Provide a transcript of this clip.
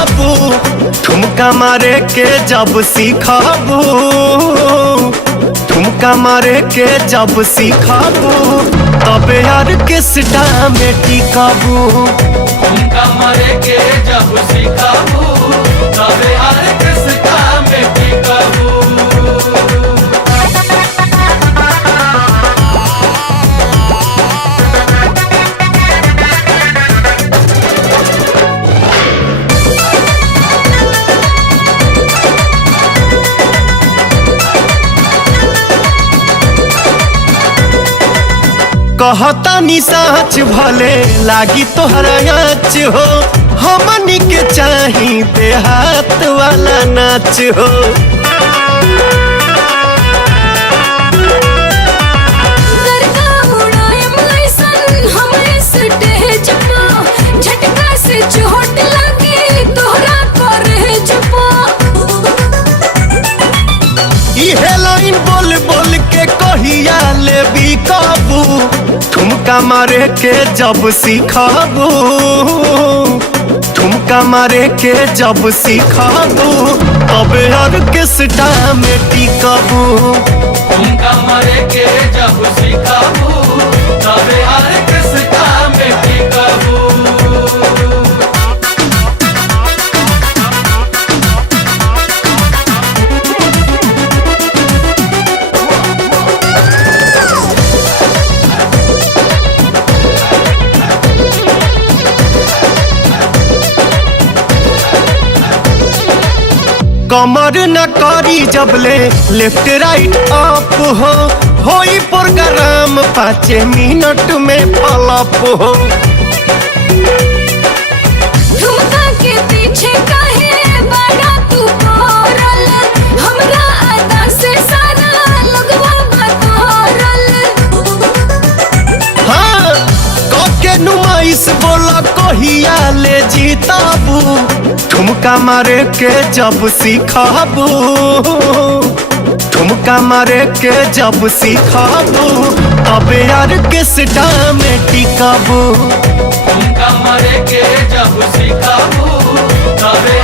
सीखबू, ठुमका मारे के जब सीखबू, ठुमका मारे के जब सीखबू, तबे ऑर्केस्ट्रा में टिकबू। ठुमका मारे के जब सीखबू, तबे ऑर्केस्ट्रा में टिकबू। कहतानी साच भले लागी तोहरा आँच हो, हमनी के चाही देहात वाला नाच हो। इहे लाइन बोल बोल के कहिया ले भी काबू, ठुमका मारे के जब सीखबू, ठुमका मारे के जब सीखबू, तबे ऑर्केस्ट्रा में टिकबू। ठुमका मारे के जब सीखबू, तबे ऑर्केस्ट्रा में टिकबू। कमर न करी जबले लेफ्ट राइट अप हो, होई प्रोग्राम 5 मिनट में पलप हो। ठुमका के पीछे काहे बड़ा तू पड़ल, हमरा अदा से सारा लगवा बतौरल। हाँ के नुमाइश बोला कहिया ले जीताबू, ठुमका मारे के जब सीखबू, ठुमका मारे के जब सीखबू, तबे ऑर्केस्ट्रा में टिकबू। ठुमका मारे के जब सीखबू, तबे